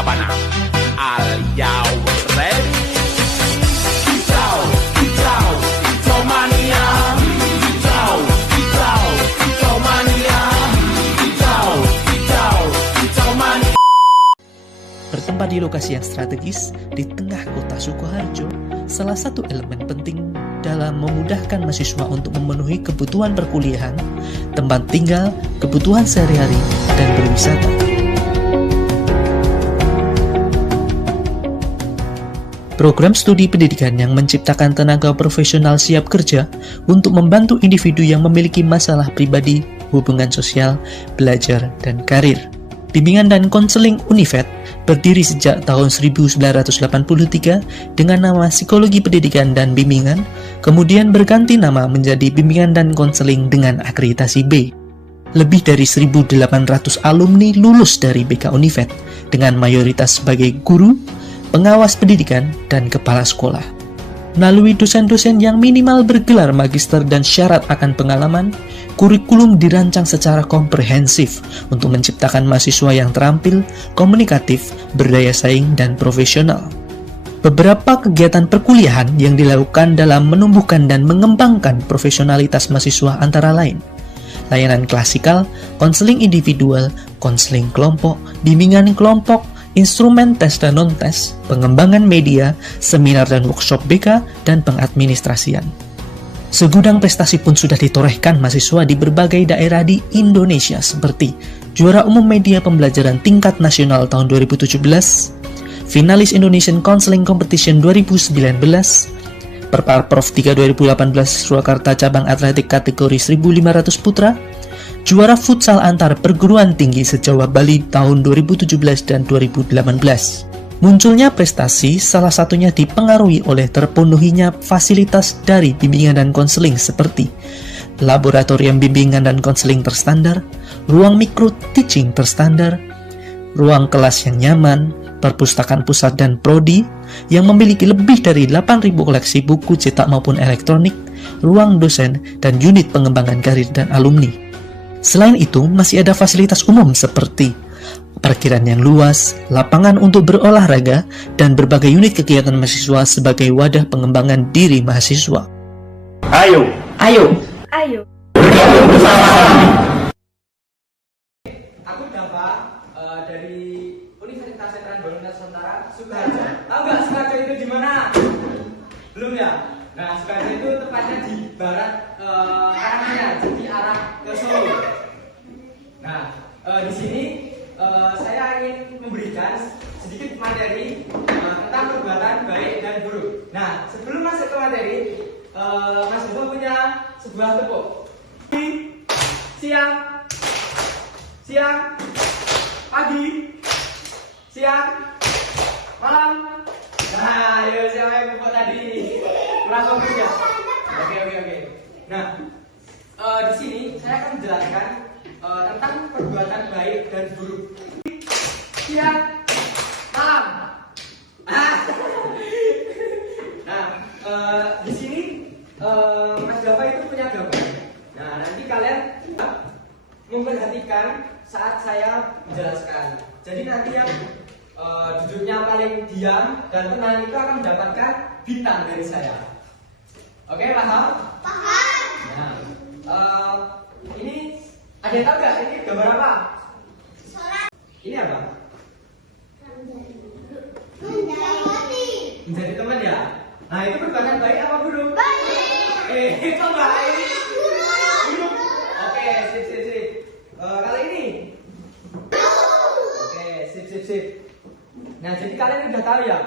sabana. Are you ready? Hijau, hijau, hijau mania. Hijau, hijau, hijau mania. Hijau, hijau, hijau mania. Bertempat di lokasi yang strategis di tengah kota Sukoharjo, salah satu elemen penting dalam memudahkan mahasiswa untuk memenuhi kebutuhan perkuliahan, tempat tinggal, kebutuhan sehari-hari, dan berwisata. Program studi pendidikan yang menciptakan tenaga profesional siap kerja untuk membantu individu yang memiliki masalah pribadi, hubungan sosial, belajar, dan karir. Bimbingan dan konseling Univet berdiri sejak tahun 1983 dengan nama Psikologi Pendidikan dan Bimbingan, kemudian berganti nama menjadi Bimbingan dan Konseling dengan akreditasi B. Lebih dari 1.800 alumni lulus dari BK Univet dengan mayoritas sebagai guru, pengawas pendidikan, dan kepala sekolah. Melalui dosen-dosen yang minimal bergelar magister dan syarat akan pengalaman, kurikulum dirancang secara komprehensif untuk menciptakan mahasiswa yang terampil, komunikatif, berdaya saing, dan profesional. Beberapa kegiatan perkuliahan yang dilakukan dalam menumbuhkan dan mengembangkan profesionalitas mahasiswa antara lain layanan klasikal, konseling individual, konseling kelompok, bimbingan kelompok, instrumen tes dan non-tes, pengembangan media, seminar dan workshop BK, dan pengadministrasian. Segudang prestasi pun sudah ditorehkan mahasiswa di berbagai daerah di Indonesia seperti juara umum media pembelajaran tingkat nasional tahun 2017, finalis Indonesian Counseling Competition 2019, Perparprov 3 2018 Surakarta cabang atletik kategori 1500 putra, juara futsal antar perguruan tinggi se-Jawa Bali tahun 2017 dan 2018. Munculnya prestasi salah satunya dipengaruhi oleh terpenuhinya fasilitas dari bimbingan dan konseling seperti laboratorium bimbingan dan konseling terstandar, ruang micro teaching terstandar, ruang kelas yang nyaman, perpustakaan pusat dan prodi yang memiliki lebih dari 8.000 koleksi buku cetak maupun elektronik, ruang dosen, dan unit pengembangan karir dan alumni. Selain itu, masih ada fasilitas umum seperti parkiran yang luas, lapangan untuk berolahraga, dan berbagai unit kegiatan mahasiswa sebagai wadah pengembangan diri mahasiswa. Ayo, Ayo. bergabung bersama kami. Aku Dava dari Universitas Veteran Bandung Nusantara, Sukoharjo. Tahu nggak Sukoharjo itu di mana? Belum ya? Nah, Sukoharjo itu tepatnya di barat arahnya, jadi arah ke Solo. Nah, di sini saya ingin memberikan sedikit materi tentang perbuatan baik dan buruk. Nah, sebelum masuk ke materi, Mas Dava punya sebuah tepuk. Siang, pagi, siang, malam. Nah, ayo siapa yang tepuk tadi? Kurang fokus ya? Oke. Nah, di sini saya akan menjelaskan tentang perbuatan baik dan buruk. Siang, malam. Nah, di sini Mas Dava itu punya gambar. Nah, nanti kalian memperhatikan saat saya menjelaskan. Jadi nanti yang duduknya paling diam dan tenang itu akan mendapatkan bintang dari saya. Oke, paham? Paham. Nah, ini ada yang tahu nggak ini gambar apa? Ini apa? Menjadi teman ya. Nah, itu perbuatan baik apa buruk? Baik. Kok baik? Buruk. Oke, sip. Kalau ini? Oke, sip. Nah, jadi kalian udah tahu ya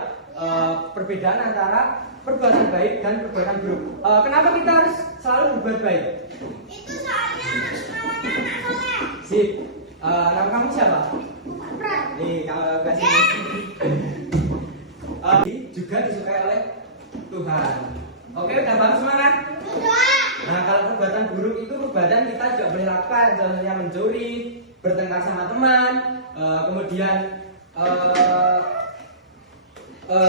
perbedaan antara perbuatan baik dan perbuatan buruk. Kenapa kita harus selalu berbuat baik? Itu soalnya namanya soleh. Sip. Nama kamu siapa? Pran. Nih, kalau kasih juga disukai oleh Tuhan. Oke, udah paham semua kan? Sudah. Nah, kalau perbuatan buruk itu perbuatan kita juga boleh lakukan, contohnya mencuri, bertengkar sama teman, kemudian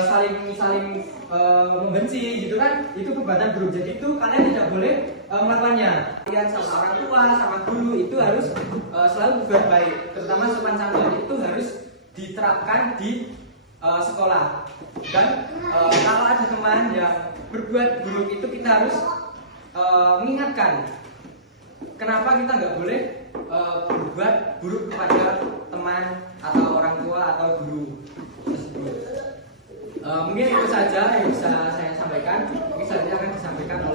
saling membenci gitu kan, itu perbuatan buruk. Jadi itu kalian tidak boleh melakukannya. Kalian sama orang tua, sama guru itu harus selalu berbuat baik, terutama sopan santun itu harus diterapkan di sekolah. Dan kalau ada teman yang berbuat buruk itu kita harus mengingatkan kenapa kita nggak boleh berbuat buruk kepada teman atau orang tua atau guru tersebut. Mungkin itu saja yang bisa saya sampaikan. Mungkin selanjutnya akan disampaikan oleh